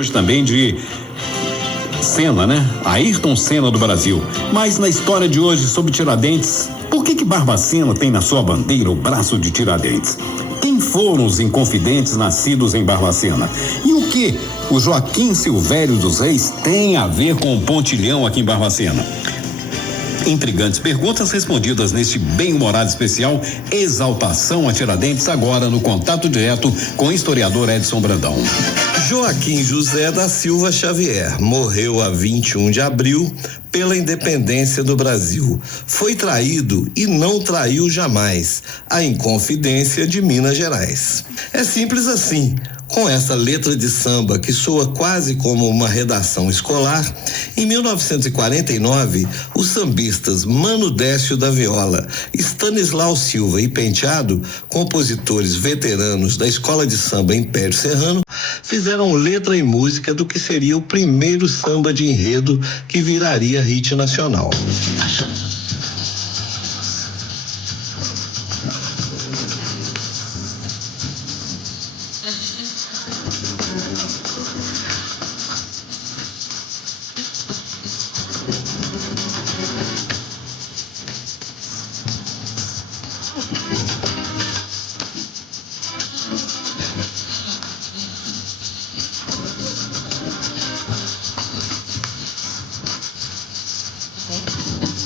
Hoje também de Senna, né? Ayrton Senna do Brasil. Mas na história de hoje sobre Tiradentes, por que Barbacena tem na sua bandeira o braço de Tiradentes? Quem foram os inconfidentes nascidos em Barbacena? E o que o Joaquim Silvério dos Reis tem a ver com o pontilhão aqui em Barbacena? Intrigantes perguntas respondidas neste bem-humorado especial Exaltação a Tiradentes, agora no contato direto com o historiador Edson Brandão. Joaquim José da Silva Xavier morreu a 21 de abril pela independência do Brasil. Foi traído e não traiu jamais a Inconfidência de Minas Gerais. É simples assim. Com essa letra de samba que soa quase como uma redação escolar, em 1949, os sambistas Mano Décio da Viola, Stanislau Silva e Penteado, compositores veteranos da escola de samba Império Serrano, fizeram letra e música do que seria o primeiro samba de enredo que viraria hit nacional.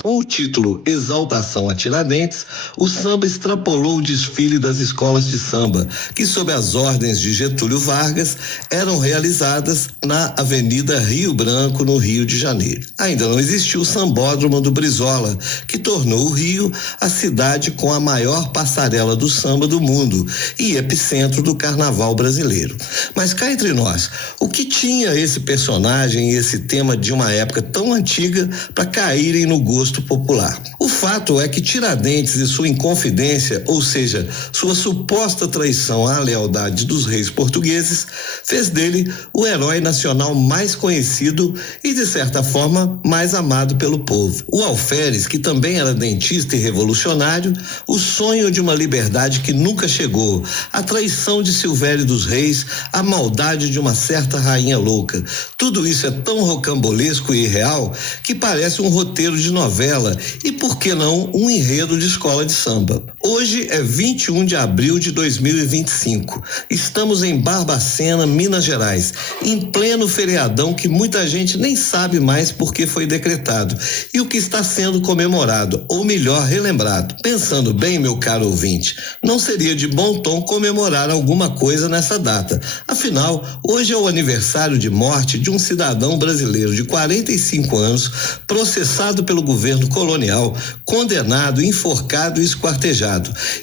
Com o título Exaltação a Tiradentes, o samba extrapolou o desfile das escolas de samba, que sob as ordens de Getúlio Vargas eram realizadas na Avenida Rio Branco, no Rio de Janeiro. Ainda não existiu o Sambódromo do Brizola, que tornou o Rio a cidade com a maior passarela do samba do mundo e epicentro do carnaval brasileiro. Mas cá entre nós, o que tinha esse personagem e esse tema de uma época tão antiga para caírem no gosto popular? O fato é que Tiradentes e sua inconfidência, ou seja, sua suposta traição à lealdade dos reis portugueses, fez dele o herói nacional mais conhecido e, de certa forma, mais amado pelo povo. O alferes, que também era dentista e revolucionário, o sonho de uma liberdade que nunca chegou, a traição de Silvério dos Reis, a maldade de uma certa rainha louca. Tudo isso é tão rocambolesco e irreal que parece um roteiro de novela e, por que não, um enredo de escola de samba. Hoje é 21 de abril de 2025. Estamos em Barbacena, Minas Gerais, em pleno feriadão que muita gente nem sabe mais por que foi decretado e o que está sendo comemorado, ou melhor, relembrado. Pensando bem, meu caro ouvinte, não seria de bom tom comemorar alguma coisa nessa data. Afinal, hoje é o aniversário de morte de um cidadão brasileiro de 45 anos, processado pelo governo colonial, condenado, enforcado e esquartejado.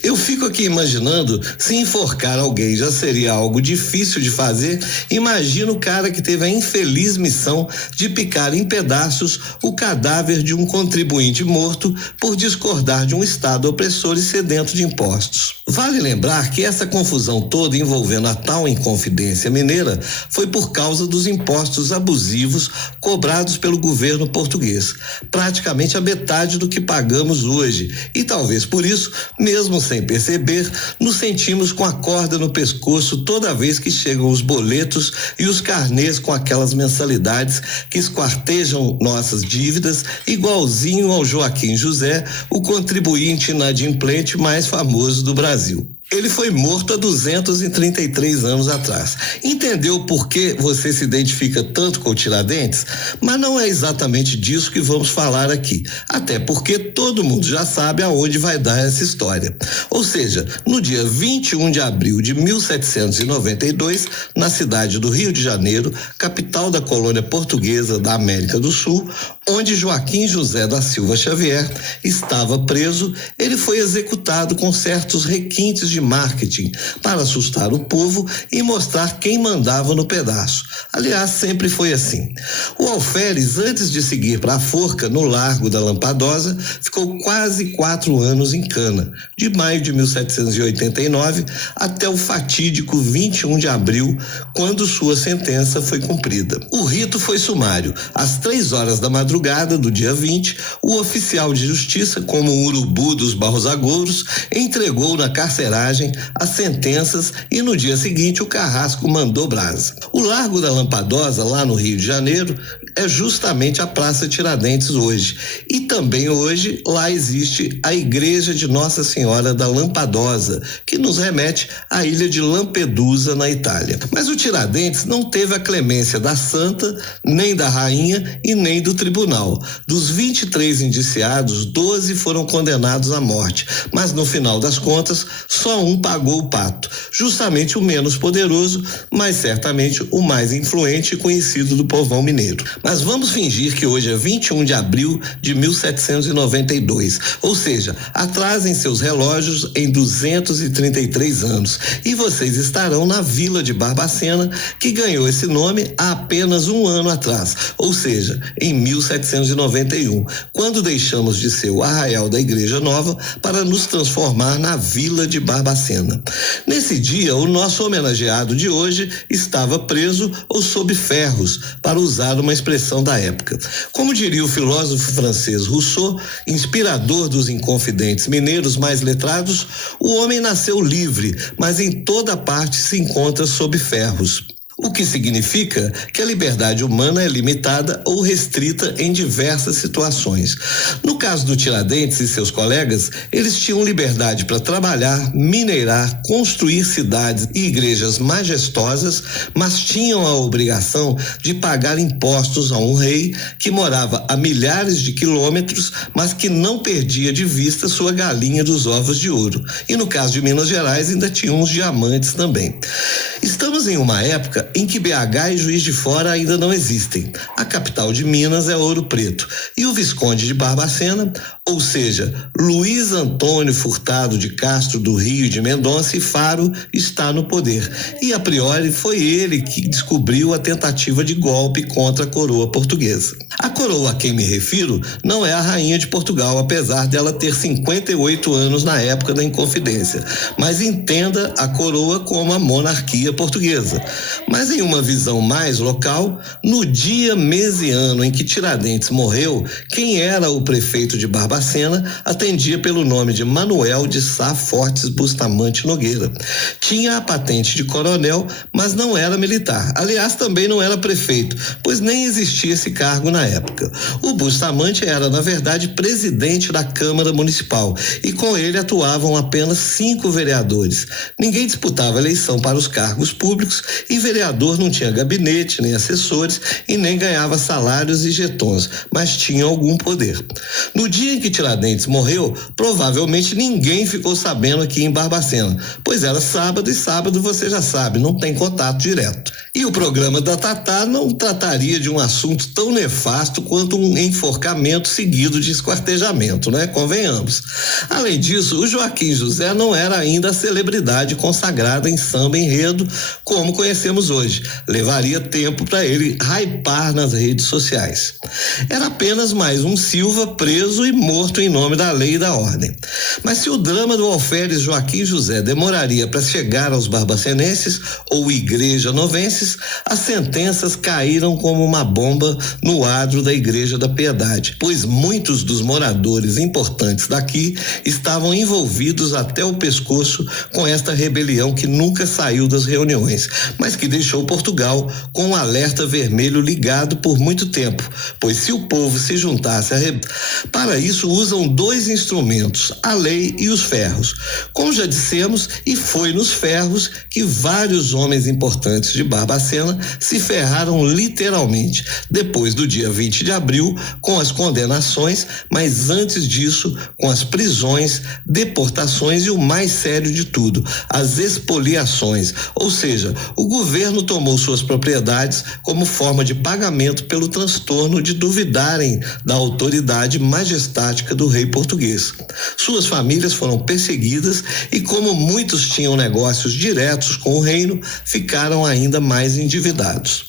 Eu fico aqui imaginando, se enforcar alguém já seria algo difícil de fazer, imagina o cara que teve a infeliz missão de picar em pedaços o cadáver de um contribuinte morto por discordar de um Estado opressor e sedento de impostos. Vale lembrar que essa confusão toda envolvendo a tal Inconfidência Mineira foi por causa dos impostos abusivos cobrados pelo governo português, praticamente a metade do que pagamos hoje, e talvez por isso, mesmo sem perceber, nos sentimos com a corda no pescoço toda vez que chegam os boletos e os carnês com aquelas mensalidades que esquartejam nossas dívidas, igualzinho ao Joaquim José, o contribuinte inadimplente mais famoso do Brasil. Ele foi morto há 233 anos atrás. Entendeu por que você se identifica tanto com o Tiradentes? Mas não é exatamente disso que vamos falar aqui. Até porque todo mundo já sabe aonde vai dar essa história. Ou seja, no dia 21 de abril de 1792, na cidade do Rio de Janeiro, capital da colônia portuguesa da América do Sul, onde Joaquim José da Silva Xavier estava preso, ele foi executado com certos requintes de marketing para assustar o povo e mostrar quem mandava no pedaço. Aliás, sempre foi assim. O alferes, antes de seguir para a forca no Largo da Lampadosa, ficou quase 4 anos em cana, de maio de 1789 até o fatídico 21 de abril, quando sua sentença foi cumprida. O rito foi sumário. Às 3 horas da madrugada do dia 20, o oficial de justiça, como um urubu dos Barros Agouros, entregou na carcerária malandragem, as sentenças e no dia seguinte o carrasco mandou brasa. O Largo da Lampadosa, lá no Rio de Janeiro, é justamente a Praça Tiradentes hoje. E também hoje lá existe a Igreja de Nossa Senhora da Lampadosa, que nos remete à ilha de Lampedusa, na Itália. Mas o Tiradentes não teve a clemência da santa, nem da rainha e nem do tribunal. Dos 23 indiciados, 12 foram condenados à morte, mas no final das contas, só um pagou o pato, justamente o menos poderoso, mas certamente o mais influente e conhecido do povão mineiro. Mas vamos fingir que hoje é 21 de abril de 1792, ou seja, atrasem seus relógios em 233 anos e vocês estarão na Vila de Barbacena, que ganhou esse nome há apenas um ano atrás, ou seja, em 1791, quando deixamos de ser o arraial da Igreja Nova para nos transformar na Vila de Barbacena. Nesse dia, o nosso homenageado de hoje estava preso ou sob ferros, para usar uma expressão da época. Como diria o filósofo francês Rousseau, inspirador dos inconfidentes mineiros mais letrados, o homem nasceu livre, mas em toda parte se encontra sob ferros. O que significa que a liberdade humana é limitada ou restrita em diversas situações. No caso do Tiradentes e seus colegas, eles tinham liberdade para trabalhar, mineirar, construir cidades e igrejas majestosas, mas tinham a obrigação de pagar impostos a um rei que morava a milhares de quilômetros, mas que não perdia de vista sua galinha dos ovos de ouro. E no caso de Minas Gerais ainda tinham os diamantes também. Estamos em uma época em que BH e Juiz de Fora ainda não existem. A capital de Minas é Ouro Preto e o Visconde de Barbacena, ou seja, Luiz Antônio Furtado de Castro do Rio de Mendonça e Faro, está no poder. E a priori foi ele que descobriu a tentativa de golpe contra a coroa portuguesa. A coroa a quem me refiro não é a rainha de Portugal, apesar dela ter 58 anos na época da Inconfidência, mas entenda a coroa como a monarquia portuguesa. Mas em uma visão mais local, no dia, mês e ano em que Tiradentes morreu, quem era o prefeito de Barbacena atendia pelo nome de Manuel de Sá Fortes Bustamante Nogueira. Tinha a patente de coronel, mas não era militar. Aliás, também não era prefeito, pois nem existia esse cargo na época. O Bustamante era, na verdade, presidente da Câmara Municipal e com ele atuavam apenas 5 vereadores. Ninguém disputava eleição para os cargos públicos e vereador não tinha gabinete, nem assessores e nem ganhava salários e jetons, mas tinha algum poder. No dia em que Tiradentes morreu, provavelmente ninguém ficou sabendo aqui em Barbacena, pois era sábado e sábado você já sabe, não tem contato direto. E o programa da Tatá não trataria de um assunto tão nefasto quanto um enforcamento seguido de esquartejamento, né? Convenhamos. Além disso, o Joaquim José não era ainda a celebridade consagrada em samba enredo como conhecemos hoje. Levaria tempo para ele hypar nas redes sociais. Era apenas mais um Silva preso e morto em nome da lei e da ordem. Mas se o drama do alferes Joaquim José demoraria para chegar aos barbacenenses ou igreja novenses, as sentenças caíram como uma bomba no adro da Igreja da Piedade, pois muitos dos moradores importantes daqui estavam envolvidos até o pescoço com esta rebelião que nunca saiu das reuniões, mas que deixou Portugal com um alerta vermelho ligado por muito tempo, pois se o povo se juntasse para isso usam 2 instrumentos, a lei e os ferros. Como já dissemos, e foi nos ferros que vários homens importantes de Barbacena se ferraram literalmente, depois do dia 20 de abril, com as condenações, mas antes disso, com as prisões, deportações e o mais sério de tudo, as expoliações, ou seja, o governo tomou suas propriedades como forma de pagamento pelo transtorno de duvidarem da autoridade majestática do rei português. Suas famílias foram perseguidas e, como muitos tinham negócios diretos com o reino, ficaram ainda mais endividados.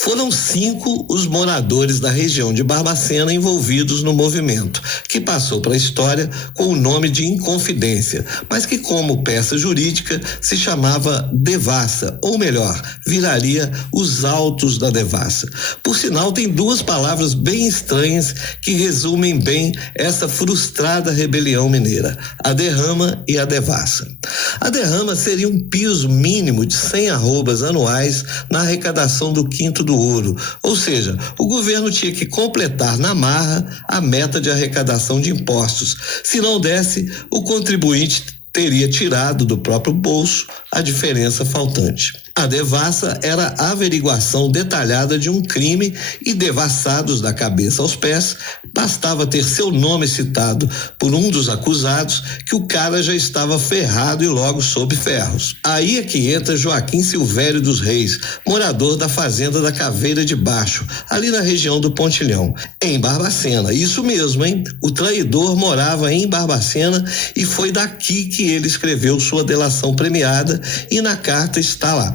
Foram 5 os moradores da região de Barbacena envolvidos no movimento, que passou para a história com o nome de Inconfidência, mas que como peça jurídica se chamava Devassa, ou melhor, viraria os Autos da Devassa. Por sinal, tem 2 palavras bem estranhas que resumem bem essa frustrada rebelião mineira: a derrama e a devassa. A derrama seria um piso mínimo de 100 arrobas anuais na arrecadação do Quinto do Ouro, ou seja, o governo tinha que completar na marra a meta de arrecadação de impostos. Se não desse, o contribuinte teria tirado do próprio bolso a diferença faltante. A devassa era a averiguação detalhada de um crime e, devassados da cabeça aos pés, bastava ter seu nome citado por um dos acusados que o cara já estava ferrado e logo sob ferros. Aí é que entra Joaquim Silvério dos Reis, morador da fazenda da Caveira de Baixo, ali na região do Pontilhão, em Barbacena. Isso mesmo, hein? O traidor morava em Barbacena e foi daqui que ele escreveu sua delação premiada e na carta está lá: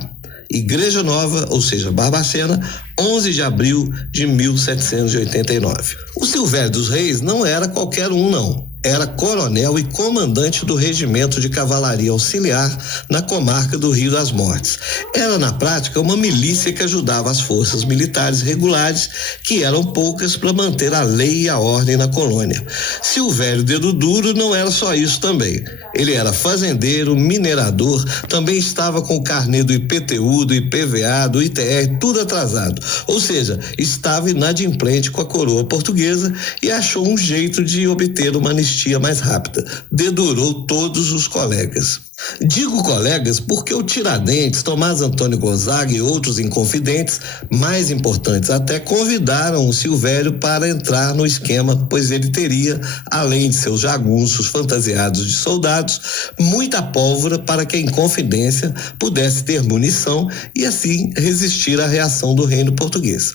Igreja Nova, ou seja, Barbacena, 11 de abril de 1789. O Silvério dos Reis não era qualquer um, não. Era coronel e comandante do regimento de cavalaria auxiliar na comarca do Rio das Mortes. Era, na prática, uma milícia que ajudava as forças militares regulares, que eram poucas, para manter a lei e a ordem na colônia. Silvério Dedo Duro não era só isso também. Ele era fazendeiro, minerador, também estava com o carnê do IPTU, do IPVA, do ITR, tudo atrasado. Ou seja, estava inadimplente com a coroa portuguesa e achou um jeito de obter uma anistia mais rápida. Dedurou todos os colegas. Digo colegas porque o Tiradentes, Tomás Antônio Gonzaga e outros inconfidentes, mais importantes até, convidaram o Silvério para entrar no esquema, pois ele teria, além de seus jagunços fantasiados de soldados, muita pólvora para que a Inconfidência pudesse ter munição e assim resistir à reação do reino português.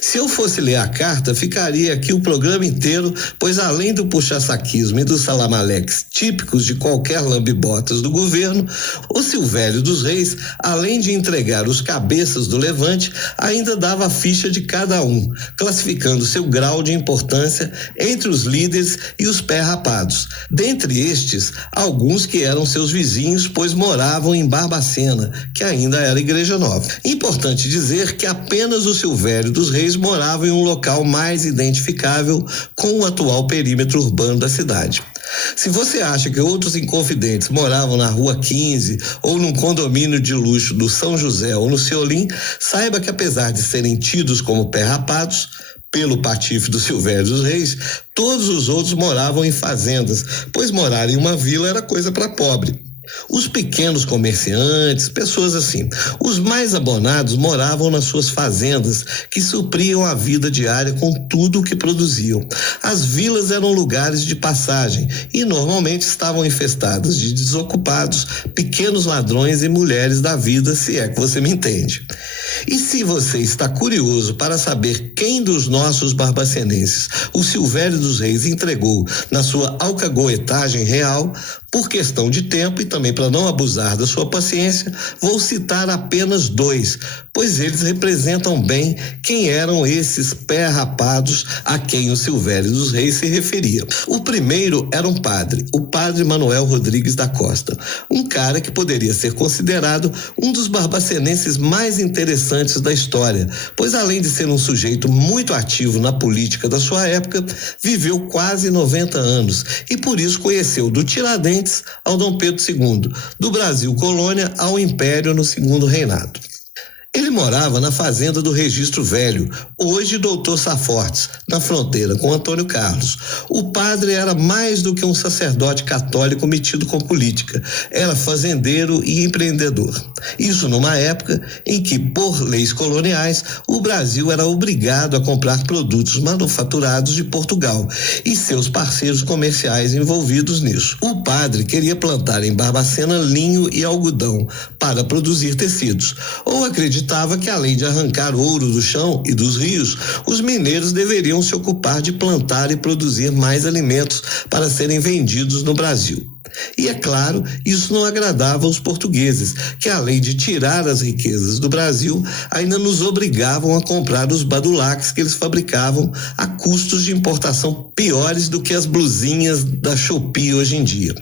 Se eu fosse ler a carta, ficaria aqui o programa inteiro, pois além do puxa-saquismo e dos salamaleques típicos de qualquer lambe-botas do governo, o Silvério dos Reis, além de entregar os cabeças do levante, ainda dava a ficha de cada um, classificando seu grau de importância entre os líderes e os pé-rapados. Dentre estes, alguns que eram seus vizinhos, pois moravam em Barbacena, que ainda era Igreja Nova. Importante dizer que apenas o Silvério dos Reis morava em um local mais identificável com o atual perímetro urbano da cidade. Se você acha que outros inconfidentes moravam na Rua 15 ou num condomínio de luxo do São José ou no Ceolim, saiba que apesar de serem tidos como pé-rapados pelo patife do Silvério dos Reis, todos os outros moravam em fazendas, pois morar em uma vila era coisa para pobre. Os pequenos comerciantes, pessoas assim, os mais abonados moravam nas suas fazendas, que supriam a vida diária com tudo o que produziam. As vilas eram lugares de passagem e normalmente estavam infestadas de desocupados, pequenos ladrões e mulheres da vida, se é que você me entende. E se você está curioso para saber quem dos nossos barbacenenses o Silvério dos Reis entregou na sua alcagoetagem real, por questão de tempo e também para não abusar da sua paciência, vou citar apenas 2, pois eles representam bem quem eram esses pé-rapados a quem o Silvério dos Reis se referia. O primeiro era um padre, o padre Manuel Rodrigues da Costa, um cara que poderia ser considerado um dos barbacenenses mais interessantes da história, pois além de ser um sujeito muito ativo na política da sua época, viveu quase 90 anos e por isso conheceu do Tiradentes ao Dom Pedro II, do Brasil colônia ao Império no Segundo Reinado. Ele morava na fazenda do Registro Velho, hoje Doutor Safortes, na fronteira com Antônio Carlos. O padre era mais do que um sacerdote católico metido com política, era fazendeiro e empreendedor. Isso numa época em que, por leis coloniais, o Brasil era obrigado a comprar produtos manufaturados de Portugal e seus parceiros comerciais envolvidos nisso. O padre queria plantar em Barbacena linho e algodão para produzir tecidos, ou acreditava que além de arrancar ouro do chão e dos rios, os mineiros deveriam se ocupar de plantar e produzir mais alimentos para serem vendidos no Brasil. E é claro, isso não agradava aos portugueses, que além de tirar as riquezas do Brasil, ainda nos obrigavam a comprar os badulaques que eles fabricavam a custos de importação piores do que as blusinhas da Shopee hoje em dia.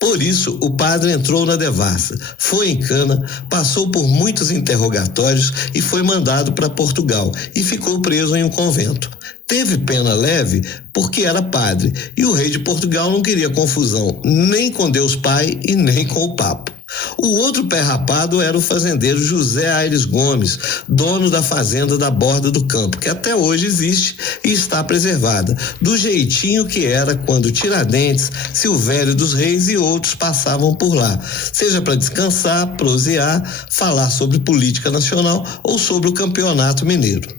Por isso, o padre entrou na devassa, foi em cana, passou por muitos interrogatórios e foi mandado para Portugal e ficou preso em um convento. Teve pena leve porque era padre e o rei de Portugal não queria confusão nem com Deus Pai e nem com o Papa. O outro pé rapado era o fazendeiro José Aires Gomes, dono da fazenda da Borda do Campo, que até hoje existe e está preservada, do jeitinho que era quando Tiradentes, Silvério dos Reis e outros passavam por lá, seja para descansar, prosear, falar sobre política nacional ou sobre o campeonato mineiro.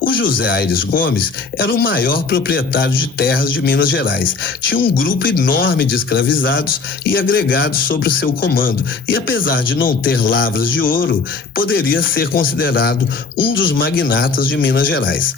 O José Aires Gomes era o maior proprietário de terras de Minas Gerais. Tinha um grupo enorme de escravizados e agregados sob o seu comando. E apesar de não ter lavras de ouro, poderia ser considerado um dos magnatas de Minas Gerais.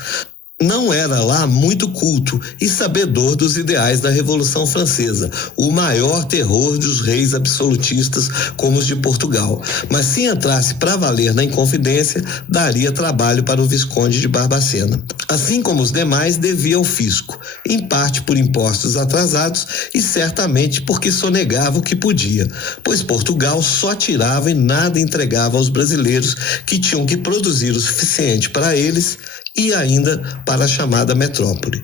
Não era lá muito culto e sabedor dos ideais da Revolução Francesa, o maior terror dos reis absolutistas como os de Portugal. Mas se entrasse para valer na Inconfidência, daria trabalho para o Visconde de Barbacena. Assim como os demais, devia ao fisco, em parte por impostos atrasados e certamente porque sonegava o que podia, pois Portugal só tirava e nada entregava aos brasileiros que tinham que produzir o suficiente para eles e ainda para a chamada metrópole.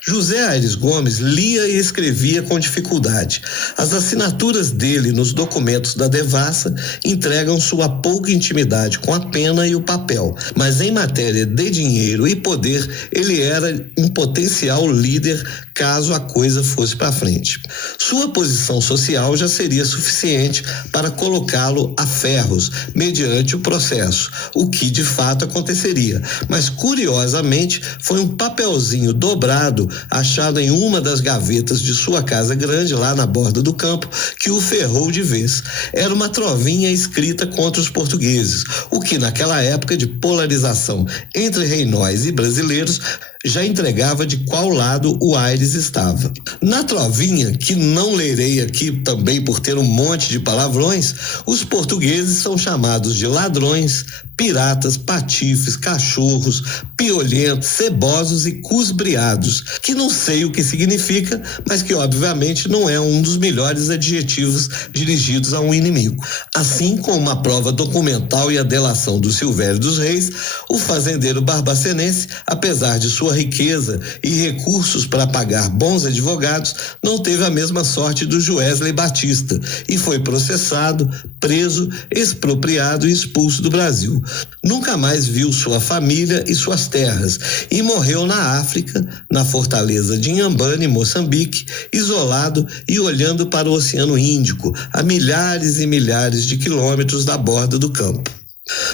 José Aires Gomes lia e escrevia com dificuldade. As assinaturas dele nos documentos da devassa entregam sua pouca intimidade com a pena e o papel, mas em matéria de dinheiro e poder, ele era um potencial líder caso a coisa fosse para frente. Sua posição social já seria suficiente para colocá-lo a ferros mediante o processo, o que de fato aconteceria, mas curiosamente foi um papelzinho dobrado achado em uma das gavetas de sua casa grande lá na Borda do Campo que o ferrou de vez. Era uma trovinha escrita contra os portugueses, o que naquela época de polarização entre reinóis e brasileiros já entregava de qual lado o Aires estava. Na trovinha, que não lerei aqui também por ter um monte de palavrões, os portugueses são chamados de ladrões, piratas, patifes, cachorros, piolhentos, cebosos e cusbriados, que não sei o que significa, mas que obviamente não é um dos melhores adjetivos dirigidos a um inimigo. Assim como uma prova documental e a delação do Silvério dos Reis, o fazendeiro barbacenense, apesar de sua riqueza e recursos para pagar bons advogados, não teve a mesma sorte do Joesley Batista e foi processado, preso, expropriado e expulso do Brasil. Nunca mais viu sua família e suas terras e morreu na África, na fortaleza de Inhambane, Moçambique, isolado e olhando para o Oceano Índico, a milhares e milhares de quilômetros da Borda do Campo.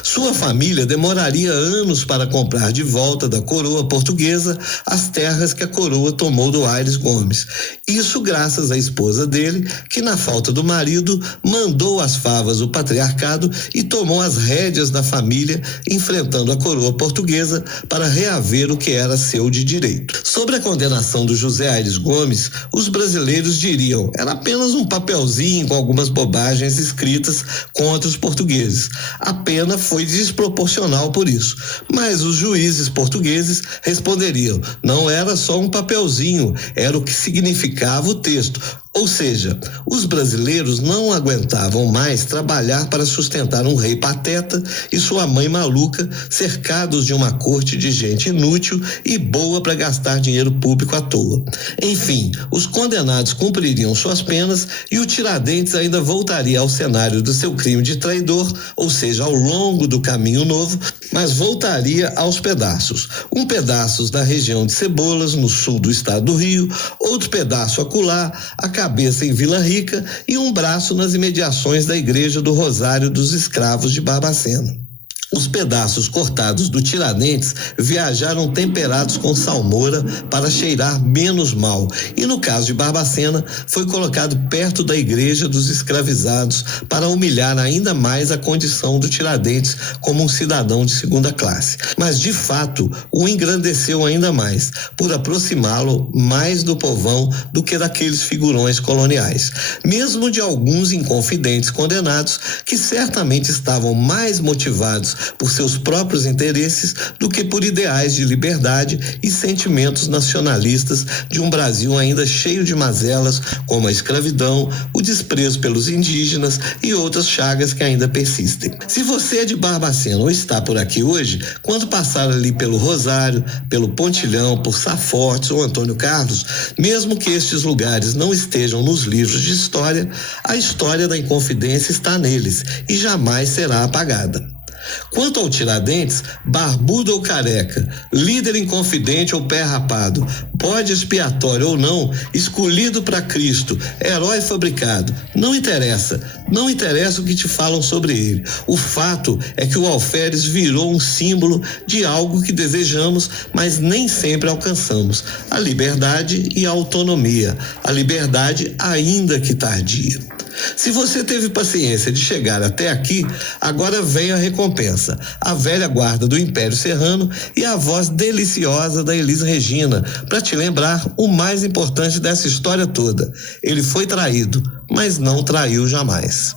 Sua família demoraria anos para comprar de volta da coroa portuguesa as terras que a coroa tomou do Aires Gomes. Isso graças à esposa dele, que na falta do marido mandou às favas o patriarcado e tomou as rédeas da família, enfrentando a coroa portuguesa para reaver o que era seu de direito. Sobre a condenação do José Aires Gomes, os brasileiros diriam: era apenas um papelzinho com algumas bobagens escritas contra os portugueses. Apenas foi desproporcional por isso. Mas os juízes portugueses responderiam: não era só um papelzinho, era o que significava o texto. Ou seja, os brasileiros não aguentavam mais trabalhar para sustentar um rei pateta e sua mãe maluca, cercados de uma corte de gente inútil e boa para gastar dinheiro público à toa. Enfim, os condenados cumpririam suas penas e o Tiradentes ainda voltaria ao cenário do seu crime de traidor, ou seja, ao longo do caminho novo, mas voltaria aos pedaços. Um pedaço da região de Cebolas, no sul do estado do Rio, outro pedaço acolá, a cabeça em Vila Rica e um braço nas imediações da Igreja do Rosário dos Escravos de Barbacena. Os pedaços cortados do Tiradentes viajaram temperados com salmoura para cheirar menos mal, e no caso de Barbacena foi colocado perto da igreja dos escravizados para humilhar ainda mais a condição do Tiradentes como um cidadão de segunda classe. Mas de fato o engrandeceu ainda mais, por aproximá-lo mais do povão do que daqueles figurões coloniais, mesmo de alguns inconfidentes condenados que certamente estavam mais motivados por seus próprios interesses do que por ideais de liberdade e sentimentos nacionalistas de um Brasil ainda cheio de mazelas como a escravidão, o desprezo pelos indígenas e outras chagas que ainda persistem. Se você é de Barbacena ou está por aqui hoje, quando passar ali pelo Rosário, pelo Pontilhão, por Safortes ou Antônio Carlos, mesmo que estes lugares não estejam nos livros de história, a história da Inconfidência está neles e jamais será apagada. Quanto ao Tiradentes, barbudo ou careca, líder inconfidente ou pé rapado, bode expiatório ou não, escolhido para Cristo, herói fabricado, não interessa o que te falam sobre ele. O fato é que o alferes virou um símbolo de algo que desejamos, mas nem sempre alcançamos: a liberdade e a autonomia, a liberdade ainda que tardia. Se você teve paciência de chegar até aqui, agora vem a recompensa: a velha guarda do Império Serrano e a voz deliciosa da Elis Regina, para te lembrar o mais importante dessa história toda: ele foi traído, mas não traiu jamais.